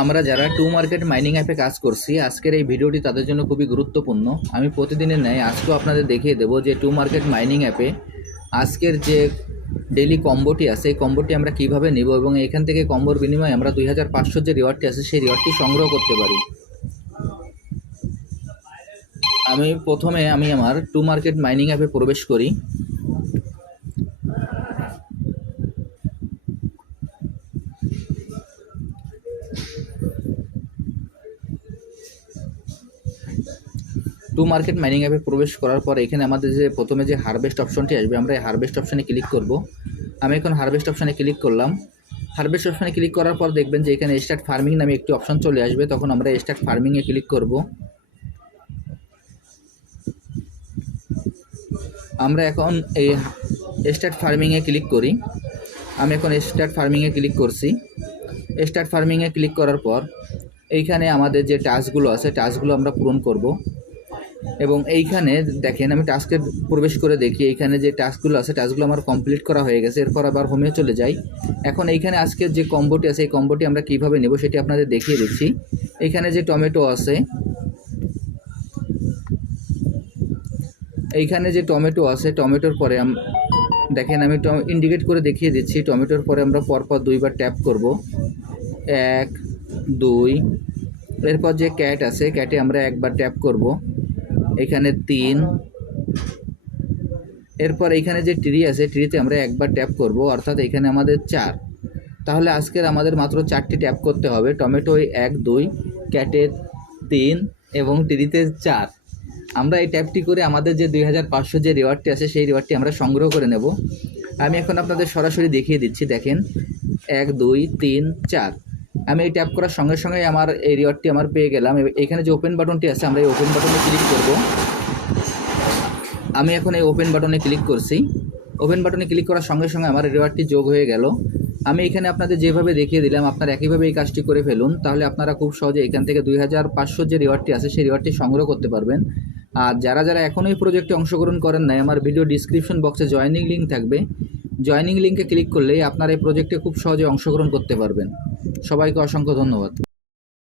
আমরা যারা to market mining অ্যাপে কাজ করছি, আজকের এই ভিডিওটি তাদের জন্য খুবই গুরুত্বপূর্ণ। আমি প্রতিদিনের ন্যায় আজকেও আপনাদের দেখিয়ে দেবো যে টু মার্কেট মাইনিং অ্যাপে আজকের যে ডেইলি কম্বোটি আছে এই কম্বোটি আমরা কিভাবে নেব এবং এখান থেকে কম্বোর বিনিময়ে আমরা 2500 যে রিওয়ার্ডটি আছে সেই রিওয়ার্ডটি সংগ্রহ করতে পারি। প্রথমে আমি আমার টু মার্কেট মাইনিং অ্যাপে প্রবেশ করি। টু মার্কেট মাইনিং অ্যাপে প্রবেশ করার পর এখানে আমাদের যে প্রথমে যে হারভেস্ট অপশনটি আসবে, আমরা এই হারভেস্ট অপশানে ক্লিক করব। আমি এখন হারভেস্ট অপশানে ক্লিক করলাম। হারভেস্ট অপশানে ক্লিক করার পর দেখবেন যে এখানে স্টার্ট ফার্মিং নামে একটি অপশন চলে আসবে, তখন আমরা স্টার্ট ফার্মিংয়ে ক্লিক করব। আমরা এখন এই স্টার্ট ফার্মিংয়ে ক্লিক করি। আমি এখন স্টার্ট ফার্মিংয়ে ক্লিক করছি। স্টার্ট ফার্মিংয়ে ক্লিক করার পর এইখানে আমাদের যে টাস্কগুলো আছে টাস্কগুলো আমরা পূরণ করব এবং এইখানে দেখেন আমি টাস্কে প্রবেশ করে দেখি এইখানে যে টাস্কগুলো আছে টাস্কগুলো আমার কমপ্লিট করা হয়ে গেছে। এরপর আবার হোমে চলে যাই। এখন এইখানে আজকের যে কম্বোটি আছে এই কম্বোটি আমরা কিভাবে নেব সেটি আপনাদের দেখিয়ে দিচ্ছি। এইখানে যে টমেটো আছে, এইখানে যে টমেটো আছে টমেটোর পরে দেখেন আমি ইন্ডিকেট করে দেখিয়ে দিচ্ছি। টমেটোর পরে আমরা পরপর দুইবার ট্যাপ করব, 1 2। এরপর যে ক্যাট আছে ক্যাটে আমরা একবার ট্যাপ করব, এখানে 3। এরপর এইখানে যে ট্রি আছে ট্রিতে আমরা একবার ট্যাপ করব, অর্থাৎ এখানে আমাদের 4। তাহলে আজকের আমাদের মাত্র 4টি ট্যাপ করতে হবে। টমেটোয় 1 2, ক্যাটে 3 এবং ট্রিতে 4। আমরা এই ট্যাপটি করে আমাদের যে 2500 যে রিওয়ার্ডটি আছে সেই রিওয়ার্ডটি আমরা সংগ্রহ করে নেব। আমি এখন আপনাদের সরাসরি দেখিয়ে দিচ্ছি। দেখেন 1 2 3 4। আমি এই ট্যাপ করার সঙ্গে সঙ্গে আমার এই রিওয়ার্ডটি আমার পেয়ে গেলাম। এখানে যে ওপেন বাটনটি আছে আমরা এই ওপেন বাটনে ক্লিক করব। আমি এখন এই ওপেন বাটনে ক্লিক করছি। ওপেন বাটনে ক্লিক করার সঙ্গে সঙ্গে আমার রিওয়ার্ডটি যোগ হয়ে গেল। আমি এখানে আপনাদের যেভাবে দেখিয়ে দিলাম আপনারা একইভাবে এই কাজটি করে ফেলুন, তাহলে আপনারা খুব সহজে এখান থেকে 2500 যে রিওয়ার্ডটি আছে সেই রিওয়ার্ডটি সংগ্রহ করতে পারবেন। আর যারা যারা এখনও এই প্রজেক্টে অংশগ্রহণ করেন নাই, আমার ভিডিও ডিসক্রিপশন বক্সে জয়েনিং লিঙ্ক থাকবে। জয়েনিং লিঙ্কে ক্লিক করলেই আপনারা এই প্রজেক্টে খুব সহজে অংশগ্রহণ করতে পারবেন। সবাইকে অসংখ্য ধন্যবাদ।